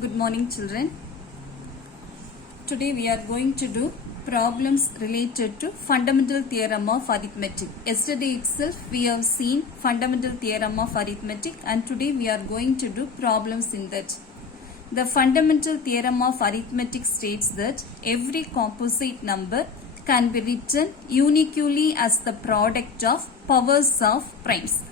Good morning, children. Today we are going to do problems related to fundamental theorem of arithmetic. Yesterday itself we have seen fundamental theorem of arithmetic, and today we are going to do problems in that. The fundamental theorem of arithmetic states that every composite number can be written uniquely as the product of powers of primes.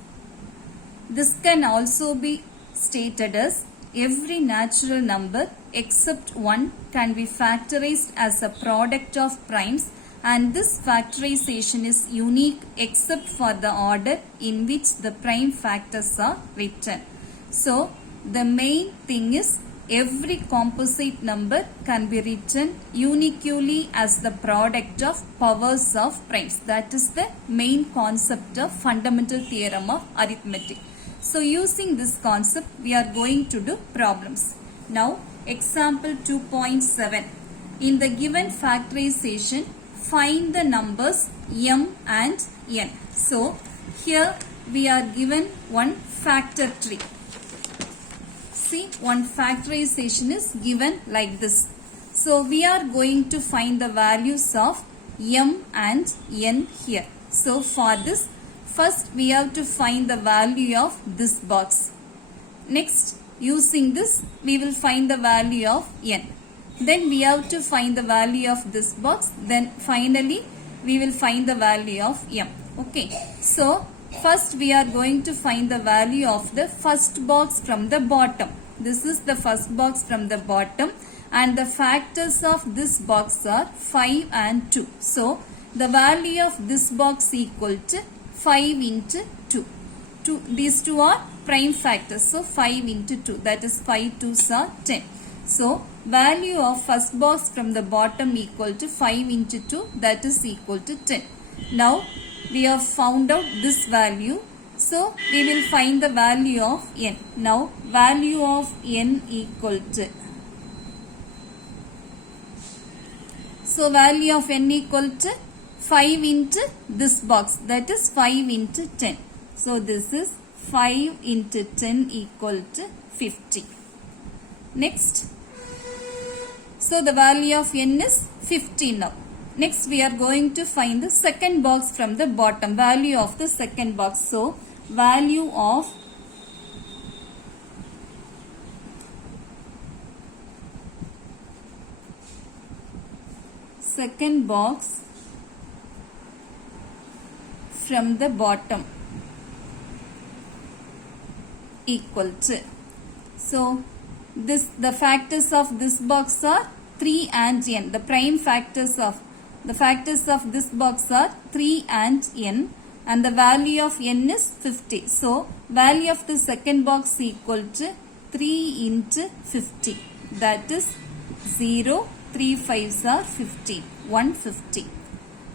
This can also be stated as every natural number except 1 can be factorized as a product of primes, and this factorization is unique except for the order in which the prime factors are written. So, the main thing is every composite number can be written uniquely as the product of powers of primes. That is the main concept of fundamental theorem of arithmetic. So using this concept, we are going to do problems. Now, example 2.7. In the given factorization, find the numbers m and n. So, here we are given one factor tree. See, one factorization is given like this. So, we are going to find the values of m and n here. So, for this, first we have to find the value of this box. Next, using this, we will find the value of n. Then we have to find the value of this box. Then finally, we will find the value of m. Okay. So, first we are going to find the value of the first box from the bottom. This is the first box from the bottom, and the factors of this box are 5 and 2. So, the value of this box equal to 5 into 2. These two are prime factors. So, 5 into 2, that is 5 2s are 10. So, value of first box from the bottom equal to 5 into 2, that is equal to 10. Now, we have found out this value. So, we will find the value of n. Now, value of n equal to. So, value of n equal to 5 into this box, that is 5 into 10. So, this is 5 into 10 equal to 50. Next, so the value of n is 50 now. Next, we are going to find the second box from the bottom, value of the second box. So, value of second box from the bottom equal to. So, the factors of this box are 3 and n. The prime factors of this box are 3 and n, and the value of n is 50. So, value of the second box equal to 3 into 50. That is 0, 3 5s are 50, 150.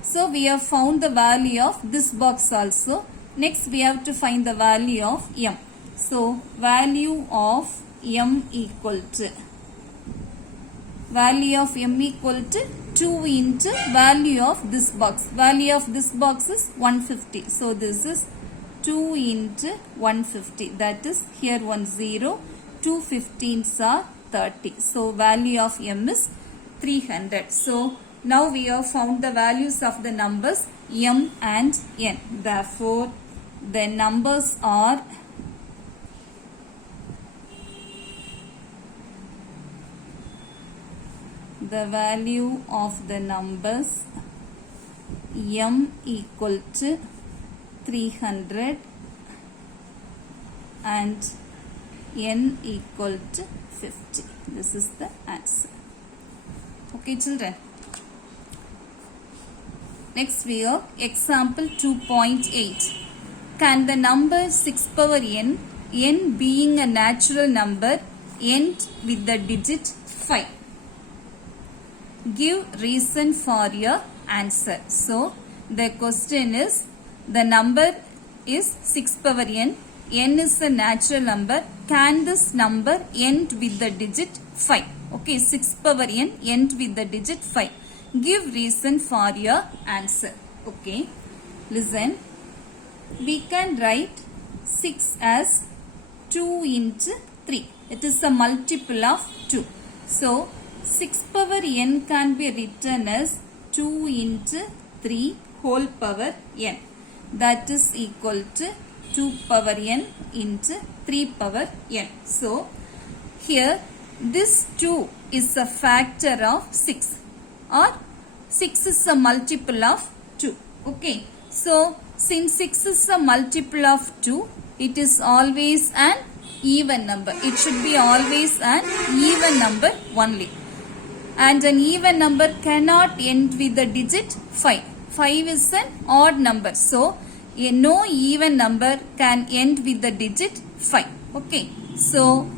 So, we have found the value of this box also. Next, we have to find the value of m. So, value of m equal to. Value of m equal to 2 into value of this box. Value of this box is 150. So, this is 2 into 150. That is here 1 0. 2 15s are 30. So, value of m is 300. So, now we have found the values of the numbers m and n. Therefore, the numbers are the value of the numbers m equal to 300 and n equal to 50. This is the answer. Okay, children. Next, we have example 2.8. Can the number 6 power n, n being a natural number, end with the digit 5? Give reason for your answer. So, the question is, the number is 6 power n is a natural number. Can this number end with the digit 5? Okay, 6 power n end with the digit 5. Give reason for your answer. Okay, listen. We can write 6 as 2 into 3. It is a multiple of 2. So 6 power n can be written as 2 into 3 whole power n. That is equal to 2 power n into 3 power n. So here this 2 is a factor of 6 or 6 is a multiple of 2. Okay. So since 6 is a multiple of 2, it is always an even number. It should be always an even number only. And an even number cannot end with the digit 5. 5 is an odd number. So no even number can end with the digit 5. Okay. So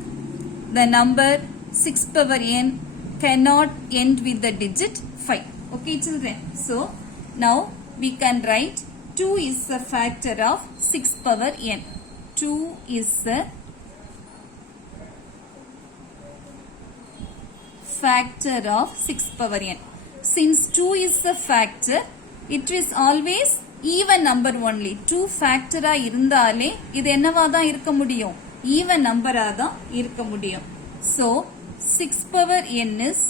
the number 6 power n cannot end with the digit 5. Okay children. So now we can write 2 is a factor of 6 power n. 2 is a factor of 6 power n. Since 2 is a factor, it is always even number only. 2 factor irundale idu ennavada irukka mudiyum, even number da irukka mudiyum. So 6 power n is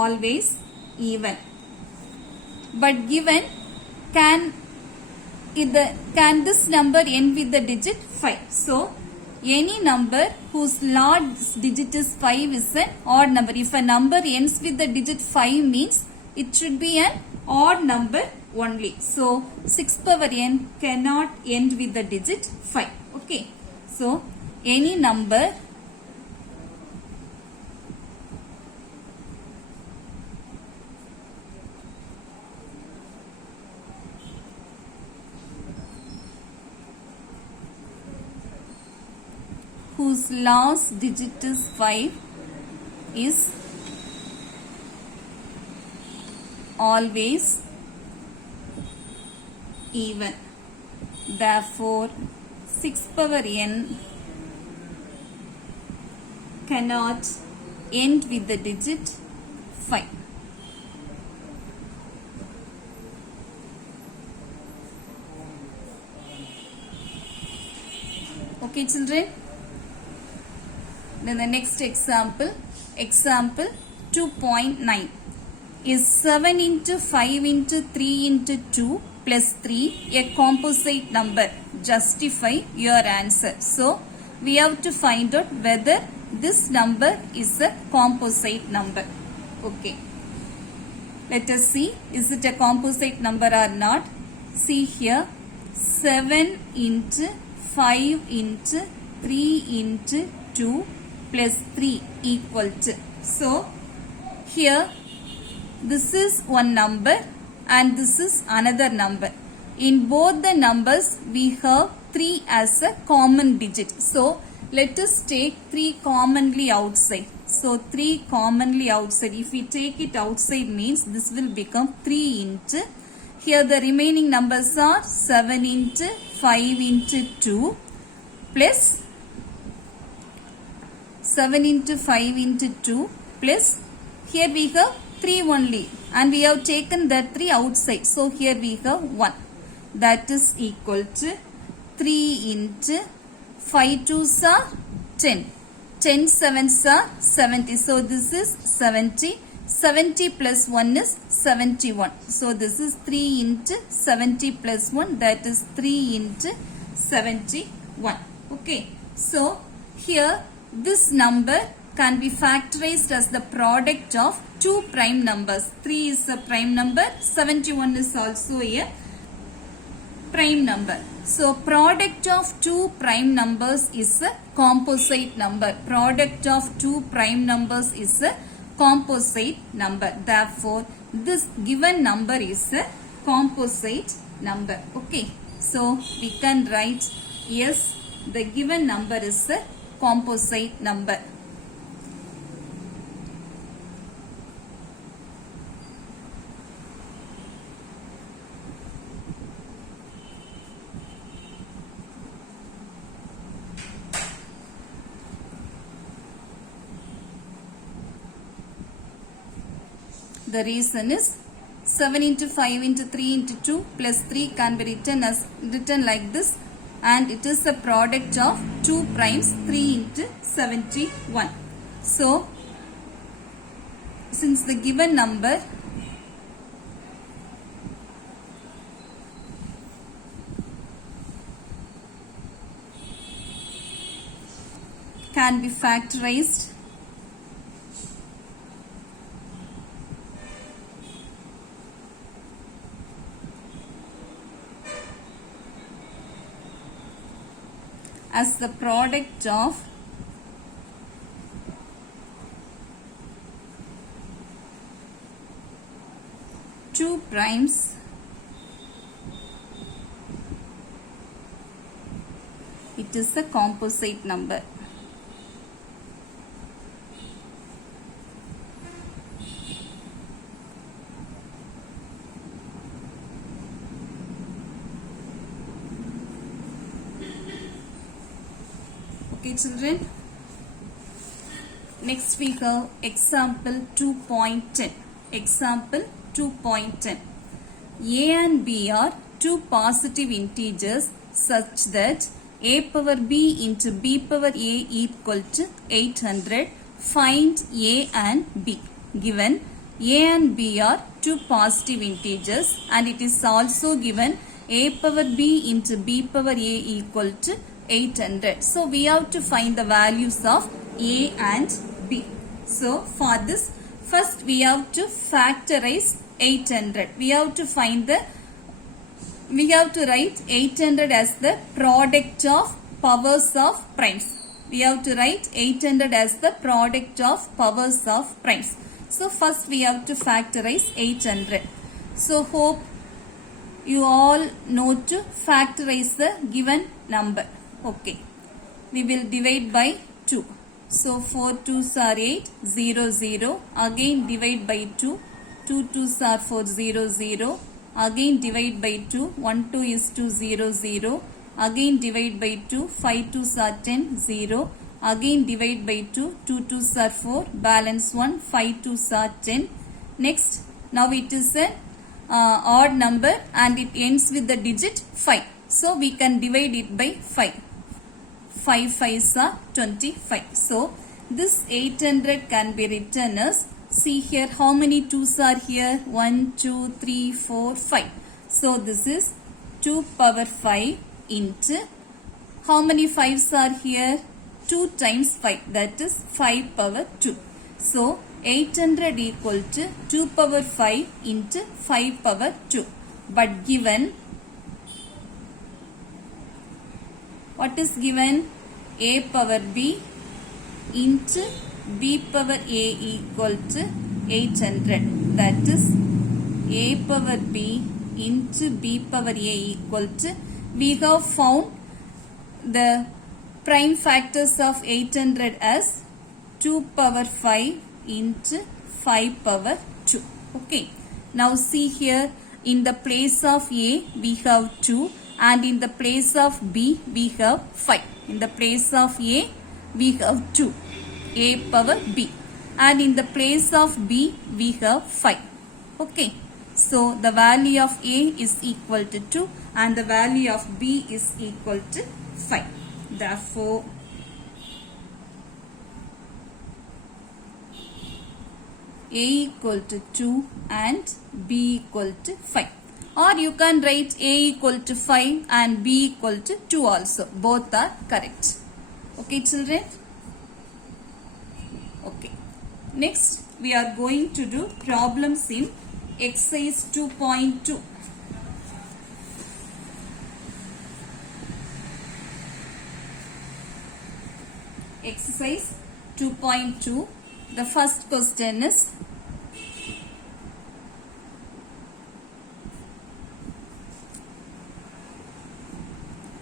always even. But given can this number end with the digit 5? So any number whose last digit is 5 is an odd number. If a number ends with the digit 5 means it should be an odd number only. So 6 power n cannot end with the digit 5. Okay. So any number whose last digit is 5 is always even. Therefore 6 power n cannot end with the digit 5. Okay children. Then the next example 2.9 is 7 into 5 into 3 into 2 plus 3 a composite number. Justify your answer. So we have to find out whether this number is a composite number. Okay. Let us see, is it a composite number or not? See here, 7 into 5 into 3 into 2 plus 3 equal to. So here this is one number and this is another number. In both the numbers we have 3 as a common digit. So let us take 3 commonly outside. So 3 commonly outside. If we take it outside means this will become 3 into. Here the remaining numbers are 7 into 5 into 2 plus 7 into 5 into 2 plus here we have 3 only and we have taken that 3 outside. So here we have 1. That is equal to 3 into 5 2s are 10. 10 7s are 70. So this is 70. 70 plus 1 is 71. So this is 3 into 70 plus 1. That is 3 into 71. Okay. So here this number can be factorized as the product of two prime numbers. 3 is a prime number, 71 is also a prime number. So product of two prime numbers is a composite number. Product of two prime numbers is a composite number. Therefore this given number is a composite number. Okay. So we can write yes, the given number is a composite number. The reason is 7 into 5 into 3 into 2 plus 3 can be written like this, and it is the product of 2 primes 3 into 71. So since the given number can be factorized as the product of two primes it is the composite number. Okay children, next we have example 2.10. Example 2.10. A and B are two positive integers such that a power b into b power a equal to 800. Find a and b. Given a and b are two positive integers, and it is also given a power b into b power a equal to 800. So we have to find the values of a and b. So for this, first we have to factorize 800. We have to write 800 as the product of powers of primes. We have to write 800 as the product of powers of primes. So first we have to factorize 800. So hope you all know to factorize the given number. Okay. We will divide by 2. So 4 2s are 8, 0 0. Again divide by 2. 2 2s are 4, 0 0. Again divide by 2. 1 2 is 2, 0 0. Again divide by 2. 5 2s are 10, 0. Again divide by 2. 2 2s are 4. Balance 1. 5 2s are 10. Next, now it is an odd number and it ends with the digit 5. So we can divide it by 5. 5 5s are 25. So this 800 can be written as, see here how many 2s are here, 1 2 3 4 5. So this is 2 power 5 into, how many 5s are here, 2 times 5, that is 5 power 2. So 800 equal to 2 power 5 into 5 power 2. But given, what is given? A power b into b power a equal to 800. That is a power b into b power a equal to, we have found the prime factors of 800 as 2 power 5 into 5 power 2. Okay. Now see here, in the place of a we have 2 and in the place of b we have 5. In the place of a we have 2, a power b, and in the place of b we have 5. Okay. So the value of a is equal to 2 and the value of b is equal to 5. Therefore, a equal to 2 and b equal to 5. Or you can write a equal to 5 and b equal to 2 also. Both are correct. Okay children? Okay. Next we are going to do problems in exercise 2.2. Exercise 2.2. The first question is,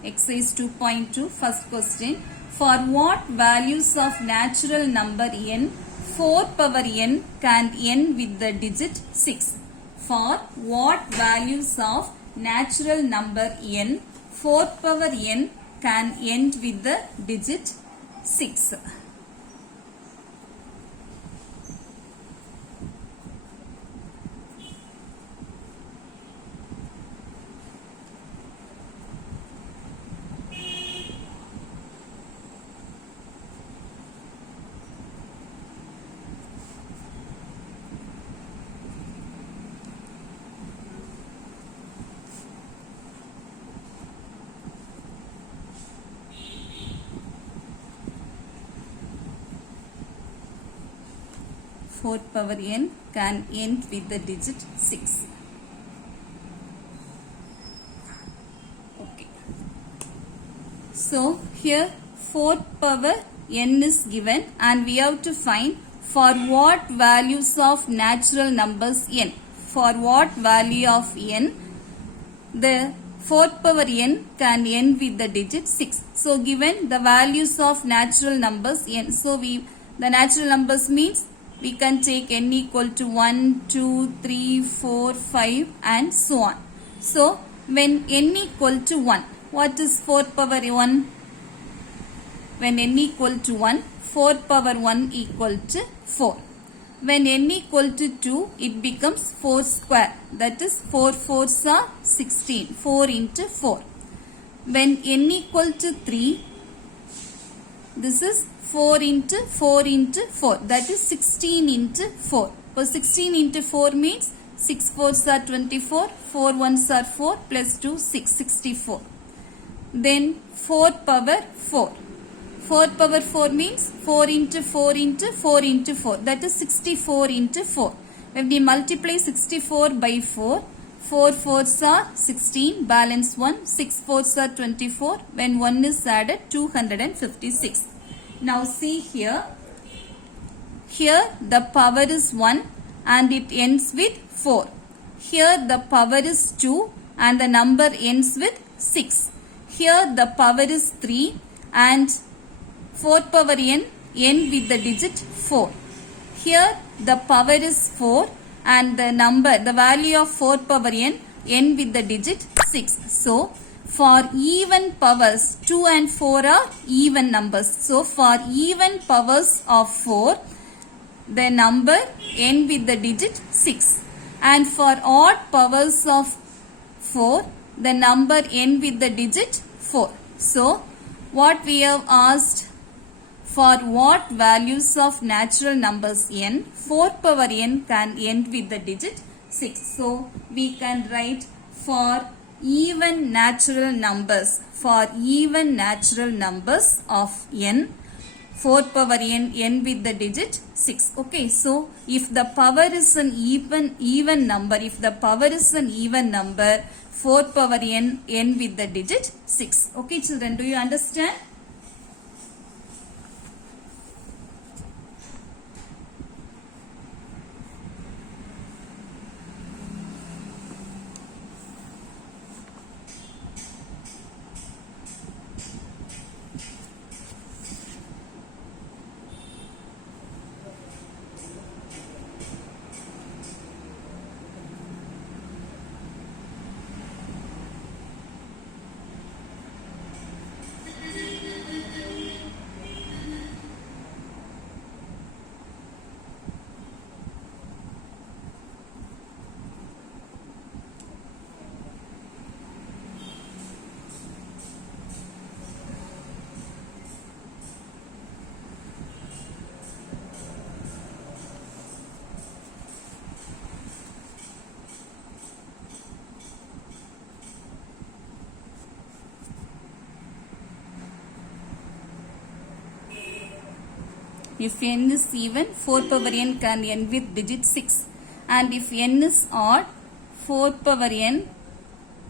exercise 2.2, first question. For what values of natural number n 4 power n can end with the digit 6? For what values of natural number n 4 power n can end with the digit 6? 4th power n can end with the digit 6. Okay. So here 4th power n is given and we have to find for what values of natural numbers n. For what value of n the 4th power n can end with the digit 6. So given the values of natural numbers n. So the natural numbers means we can take n equal to 1, 2, 3, 4, 5 and so on. So when n equal to 1, what is 4th power 1? When n equal to 1, 4th power 1 equal to 4. When n equal to 2, it becomes 4 square. That is 4 4s are 16. 4 into 4. When n equal to 3, this is 4 into 4 into 4. That is 16 into 4. So 16 into 4 means 6 4s are 24. 4 1s are 4 plus 2 6. 64. Then 4th power 4. 4th power 4 means 4 into 4 into 4 into 4. That is 64 into 4. When we multiply 64 by 4, 4 4s are 16, balance 1, 6 4s are 24. When 1 is added, 256. Now see here. Here the power is 1 and it ends with 4. Here the power is 2 and the number ends with 6. Here the power is 3 and 4th power n end with the digit 4. Here the power is 4 and the value of 4th power n end with the digit 6. So for even powers 2 and 4 are even numbers. So for even powers of 4 the number end with the digit 6. And for odd powers of 4 the number end with the digit 4. So what we have asked, for what values of natural numbers n, 4th power n can end with the digit 6. So we can write for even natural numbers. For even natural numbers of n, 4th power n end with the digit 6. Okay, so if the power is an even number, if the power is an even number, 4th power n end with the digit 6. Okay children, do you understand? If n is even, 4th power n can end with digit 6. And if n is odd, 4th power n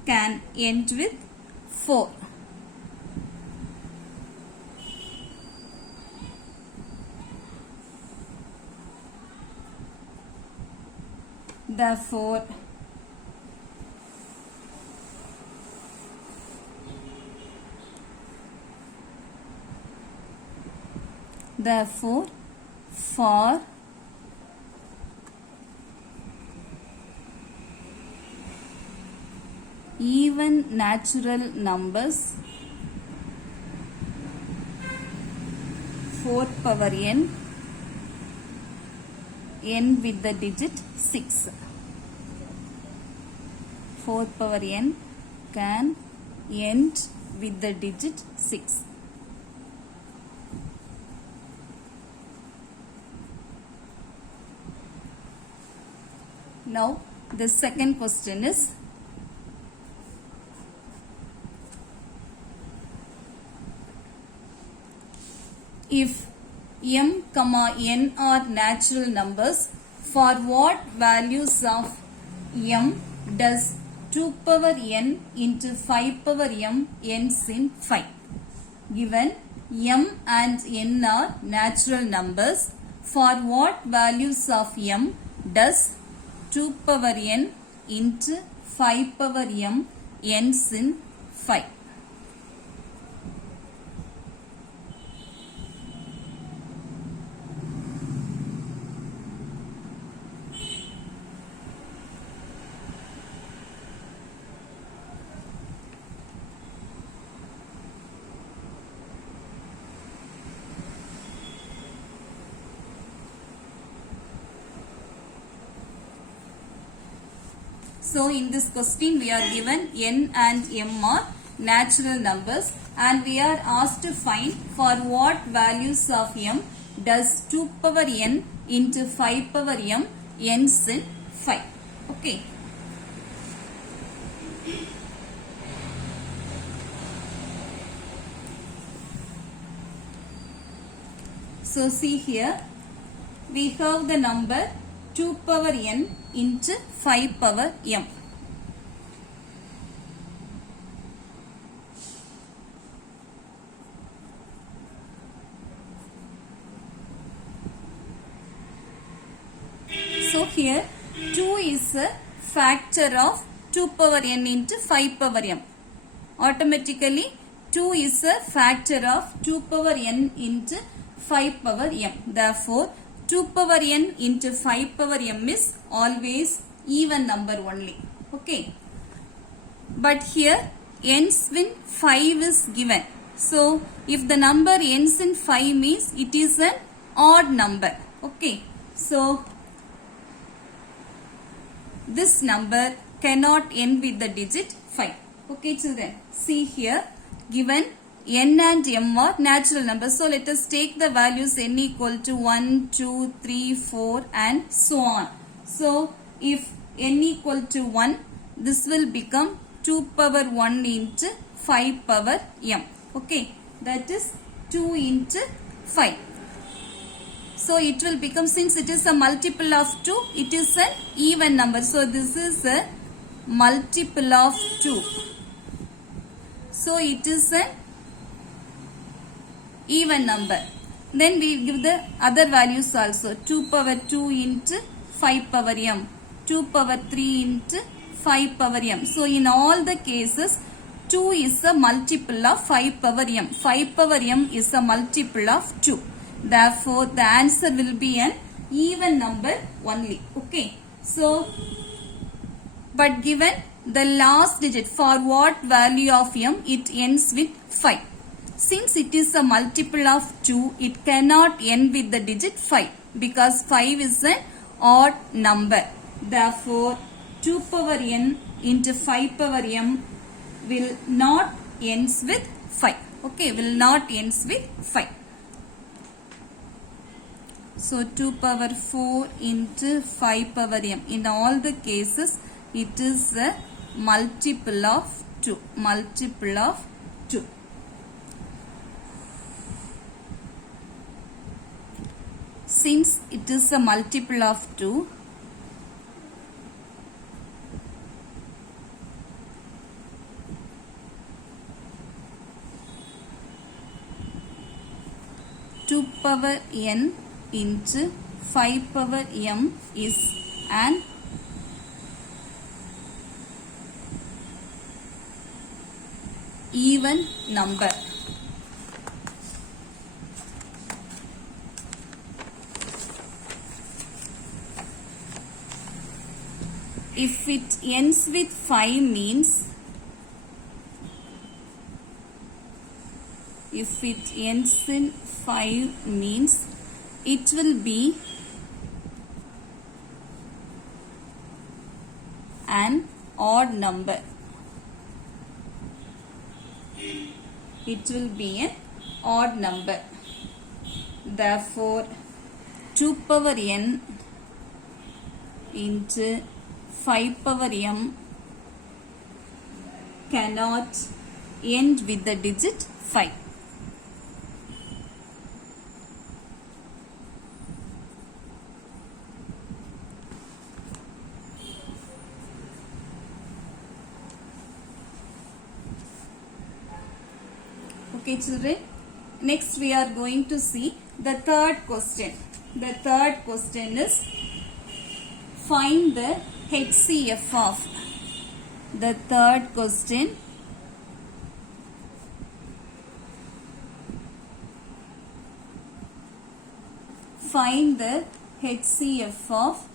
can end with 4. Therefore, for even natural numbers, 4th power n end with the digit 6. 4th power n can end with the digit 6. Now the second question is, if m comma n are natural numbers, for what values of m does 2 power n into 5 power m ends in 5? Given m and n are natural numbers, for what values of m does 2 power n into 5 power m ends in 5? So in this question we are given n and m are natural numbers and we are asked to find for what values of m does 2 power n into 5 power m ends in 5. Okay. So see here we have the number 2 power n into 5 power m. So here 2 is a factor of 2 power n into 5 power m. Automatically 2 is a factor of 2 power n into 5 power m. Therefore 2 power n into 5 power m is always even number only. Okay. But here ends in 5 is given. So if the number ends in 5 means it is an odd number. Okay. So this number cannot end with the digit 5. Okay children. See here given n and m are natural numbers. So let us take the values n equal to 1, 2, 3, 4 and so on. So if n equal to 1, this will become 2 power 1 into 5 power m. Okay, that is 2 into 5. So it will become, since it is a multiple of 2, it is an even number. So this is a multiple of 2. So it is an even number. Then we give the other values also. 2 power 2 into 5 power m, 2 power 3 into 5 power m. So in all the cases 2 is a multiple of 5 power m. 5 power m is a multiple of 2. Therefore the answer will be an even number only. Okay. So but given the last digit, for what value of m it ends with 5. Since it is a multiple of 2, it cannot end with the digit 5 because 5 is an odd number. Therefore, 2 power n into 5 power m will not ends with 5. Okay, will not ends with 5. So, 2 power 4 into 5 power m. In all the cases, it is a multiple of 2. Multiple of 2. Since it is a multiple of 2, two power n into 5 power m is an even number. If it ends with 5 means, if it ends in 5 means it will be an odd number. It will be an odd number. Therefore 2 power n into 5 power m cannot end with the digit 5. Okay children, next we are going to see the third question. The third question is find the HCF of. The third question, find the HCF of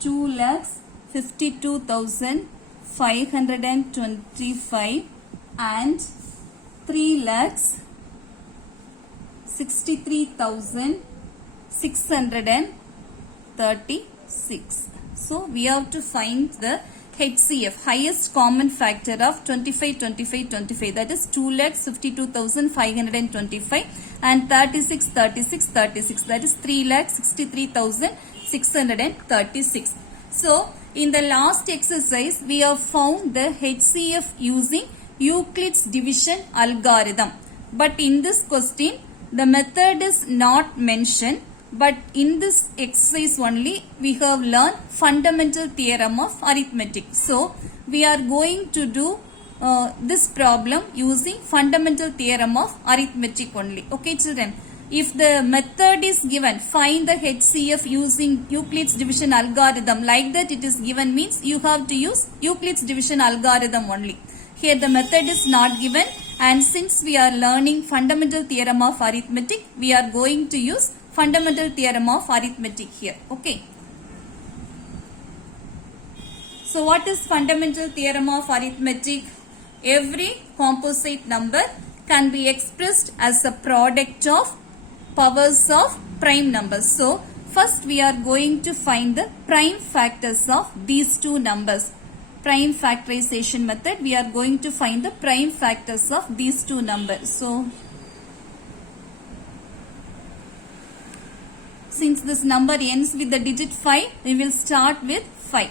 2,52,525 and 3,63,636. So we have to find the HCF, highest common factor of 25, 25, 25. That is 2,52,525 and 36, 36, 36. That is 3,63,636. So in the last exercise, we have found the HCF using Euclid's division algorithm. But in this question, the method is not mentioned. But in this exercise only, we have learned fundamental theorem of arithmetic. So we are going to do this problem using fundamental theorem of arithmetic only. Okay children, if the method is given, find the HCF using Euclid's division algorithm, like that it is given means you have to use Euclid's division algorithm only. Here the method is not given, and since we are learning fundamental theorem of arithmetic, we are going to use fundamental theorem of arithmetic here. Okay. So what is fundamental theorem of arithmetic? Every composite number can be expressed as a product of powers of prime numbers. So first we are going to find the prime factors of these two numbers. Prime factorization method, we are going to find the prime factors of these two numbers. So since this number ends with the digit 5, we will start with 5.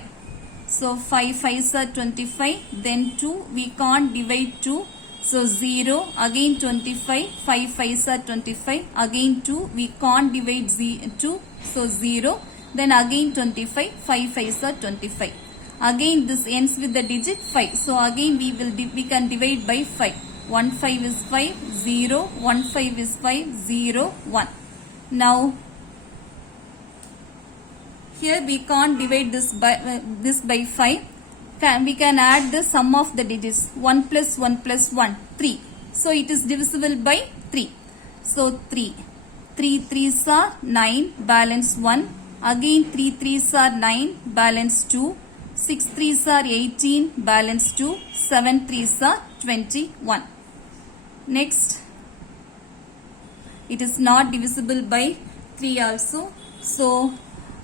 So 5 5s are 25, then 2, we can't divide 2. So 0, again 25, 5 5s are 25, again 2, we can't divide 2. So 0, then again 25, 5 5s are 25. Again this ends with the digit 5. So again we can divide by 5. 1 5 is 5, 0, 1 5 is 5, 0, 1. Now here we can't divide this by 5. We can add the sum of the digits. 1 plus 1 plus 1, 3. So it is divisible by 3. So 3. 3 3s are 9, balance 1. Again 3 3s are 9, balance 2. 6 3s are 18, balance 2. 7 3s are 21. Next, it is not divisible by 3 also. So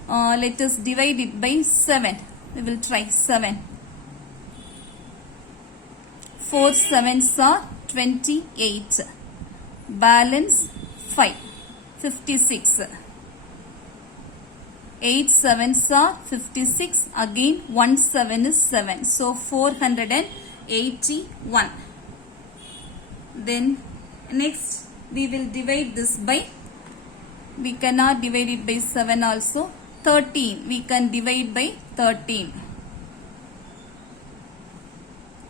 let us divide it by 7. We will try 7. 4 7s are 28. Balance 5. 56. 8 7s are 56. Again 1 7 is 7. So 481. Then next we will divide this by, we cannot divide it by 7 also. 13, we can divide by 13.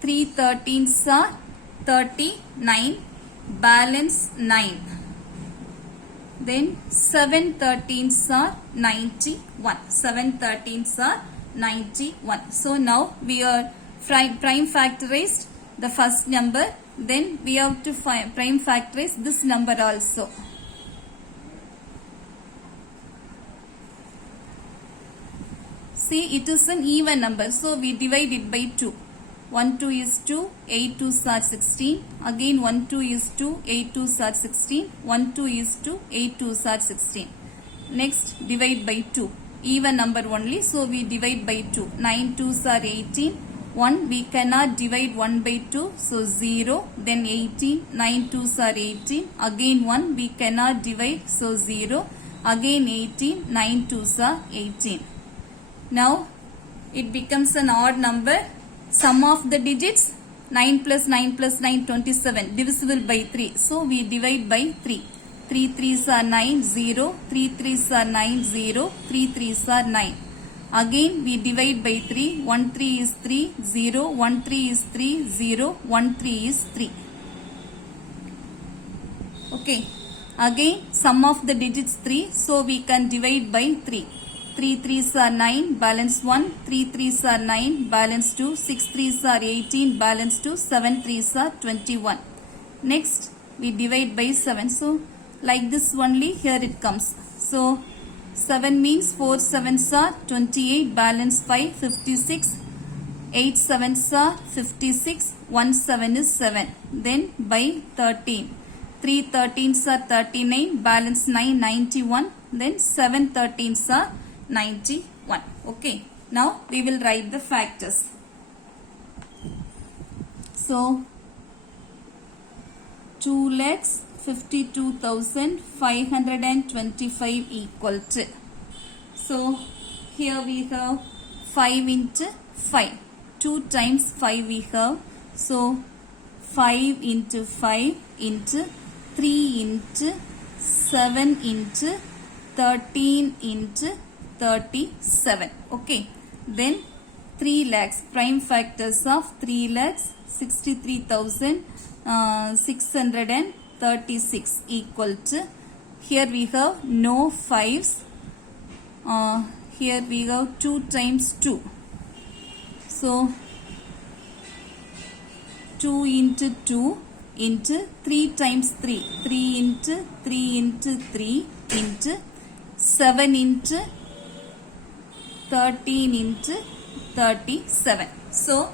3 13s are 39, balance 9. Then 7 13s are 91. 7 13s are 91. So now we are prime factorized the first number. Then we have to prime factorize this number also. See, it is an even number, so we divide it by 2. 1 2 is 2, 8 2s are 16. Again 1 2 is 2, 8 2s are 16. 1 2 is 2, 8 2s are 16. Next, divide by 2. Even number only, so we divide by 2. 9 2s are 18. 1, we cannot divide 1 by 2, so 0. Then 18, 9 2s are 18. Again 1, we cannot divide, so 0. Again 18, 9 2s are 18. Now it becomes an odd number. Sum of the digits 9 plus 9 plus 9 27, divisible by 3. So we divide by 3. 3 3s are 9 0, 3 3s are 9 0, 3 3s are 9. Again we divide by 3. 1 3 is 3, 0, 1 3 is 3, 0, 1 3 is 3. Okay. Again sum of the digits 3, so we can divide by 3. 3 3s are 9, balance 1, 3 3s are 9, balance 2, 6 3s are 18, balance 2, 7 3s are 21. Next we divide by 7, so like this only here it comes. So 7 means 4 7s are 28, balance 5, 56, 8 7s are 56, 1 7 is 7, then by 13. 3 13s are 39, balance 9, 91, then 7 13s are 91. Okay, now we will write the factors. So 2,52,525 equal to, so here we have 5 into 5, 2 times 5 we have, so 5 into 5 into 3 into 7 into 13 into 37. Okay, then 3 lakhs, prime factors of 3 lakhs 63,636 equal to, here we have no 5s, here we have 2 times 2, so 2 into 2 into 3 times 3, 3 into 3 into 3 into 7 into 13 into 37. So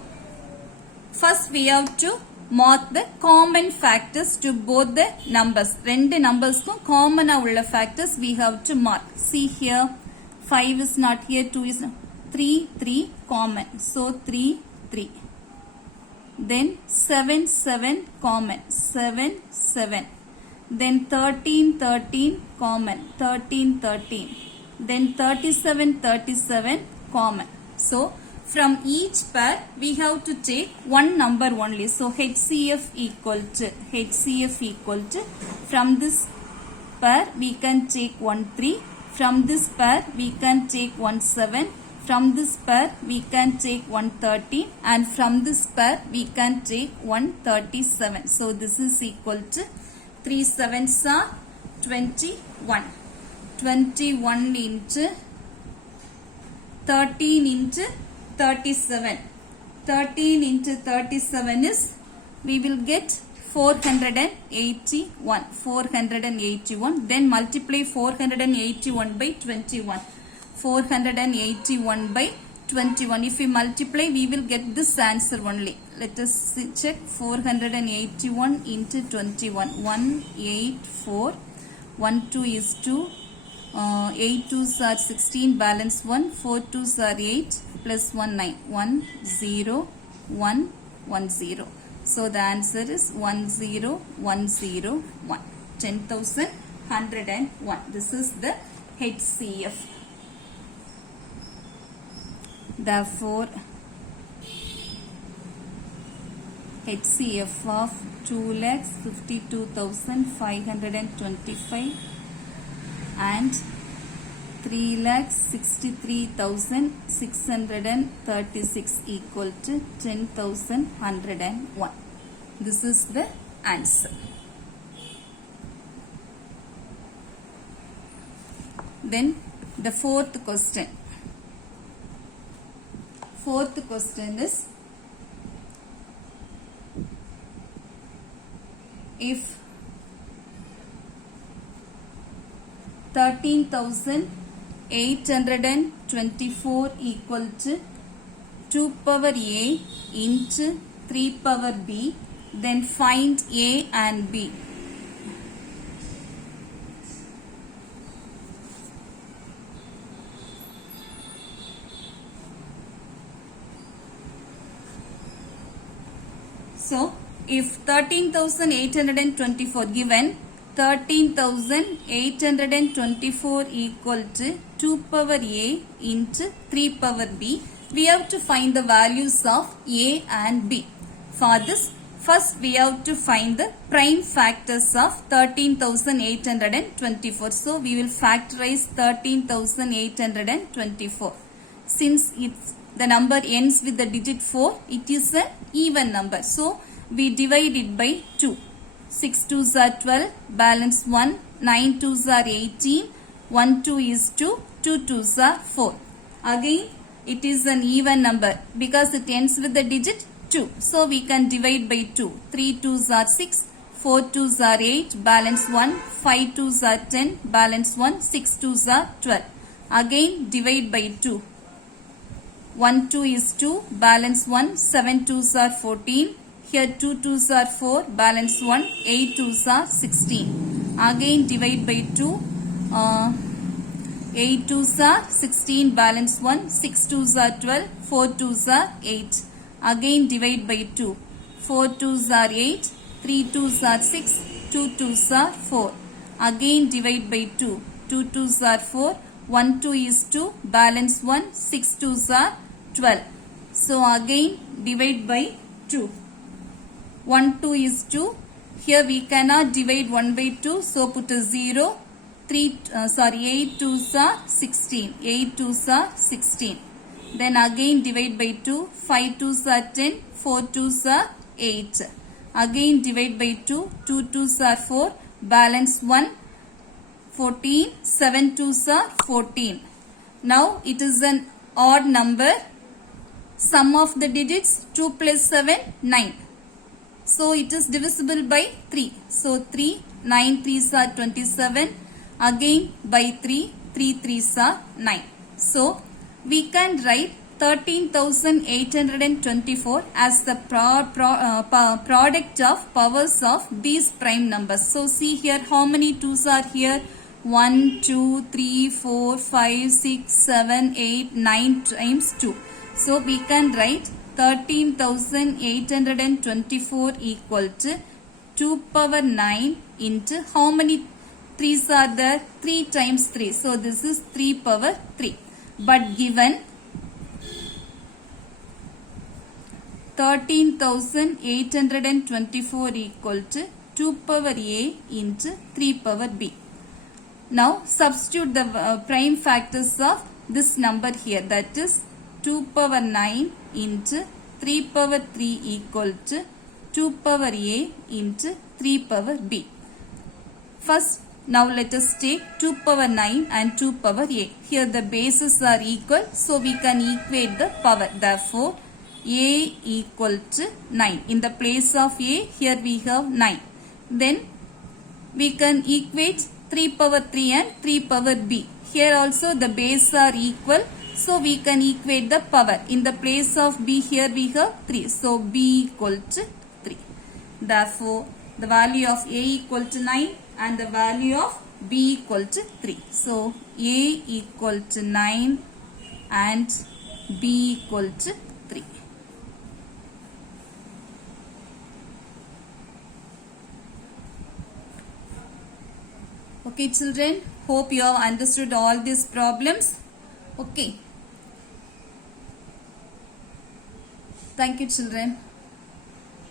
first we have to mark the common factors to both the numbers. Rendu numbers ku common ulla factors we have to mark. See here 5 is not here, 2 is not, 3 3 common, so 3 3. Then 7 7 common, 7 7. Then 13 13 common, 13 13. Then 37 37 common. So from each pair we have to take one number only. So HCF equal to from this pair we can take 1 3, from this pair we can take 1 7, from this pair we can take 130, and from this pair we can take 137. So this is equal to 3 7s are 21. 21 into 13 into 37. 13 into 37 is, we will get 481. 481. Then multiply 481 by 21. 481 by 21. If we multiply, we will get this answer only. Let us check. 481 into 21. 184. 1 2 is 2. 8 2s are 16, balance 1. 4 2s are 8, plus 1 9. 1 0 1 1 0. So the answer is 10101. 10,101. This is the HCF. Therefore HCF of 2,52,525 and 3,63,636 equal to 10,101. This is the answer. Then the fourth question. Fourth question is, if 13,824 equal to 2 power A into 3 power B, then find A and B. So if 13,824 given, 13,824 equal to 2 power A into 3 power B, we have to find the values of A and B. For this, first we have to find the prime factors of 13,824. So we will factorize 13,824. since the number ends with the digit 4, it is an even number. So we divide it by 2. 6 2s are 12, balance 1, 9 2s are 18, 1 2 is 2, 2 2s are 4. Again, it is an even number because it ends with the digit 2. So we can divide by 2. 3 2s are 6, 4 2s are 8, balance 1, 5 2s are 10, balance 1, 6 2s are 12. Again, divide by 2. 1 2 is 2, balance 1, 7 2s are 14. Here 2 2s are 4, balance 1, 8 2s are 16. Again divide by 2, 8 2s are 16, balance 1, 6 2s are 12, 4 2s are 8. Again divide by 2, 4 2s are 8, 3 2s are 6, 2 2s are 4. Again divide by 2, 2 2s are 4, 1 2 is 2, balance 1, 6 2s are 12. So again divide by 2. 1 2 is 2. Here we cannot divide 1 by 2, so put a 0. 8 2s are 16. 8 2s are 16. Then again divide by 2. 5 2s are 10. 4 2s are 8. Again divide by 2. 2 2s are 4. Balance 1. 14. 7 2s are 14. Now it is an odd number. Sum of the digits 2 plus 7, 9. So it is divisible by 3. So 3, 9 3s are 27. Again by 3, 3 3s are 9. So we can write 13,824 as the product of powers of these prime numbers. So see here how many 2s are here. 1, 2, 3, 4, 5, 6, 7, 8, 9 times 2. So we can write 13,824 equal to 2 power 9 into how many 3's are there? 3 times 3. So this is 3 power 3. But given 13,824 equal to 2 power a into 3 power b. Now substitute the prime factors of this number here, that is 2 power 9 into 3 power 3 equal to 2 power a into 3 power b. First, now let us take 2 power 9 and 2 power a. Here the bases are equal, so we can equate the power. Therefore, a equal to 9. In the place of a, here we have 9. Then we can equate 3 power 3 and 3 power b. Here also the bases are equal, so we can equate the power. In the place of b, here we have 3. So b equal to 3. Therefore, the value of a equal to 9 and the value of b equal to 3. So a equal to 9 and b equal to 3. Okay children, hope you have understood all these problems. Okay. Thank you children.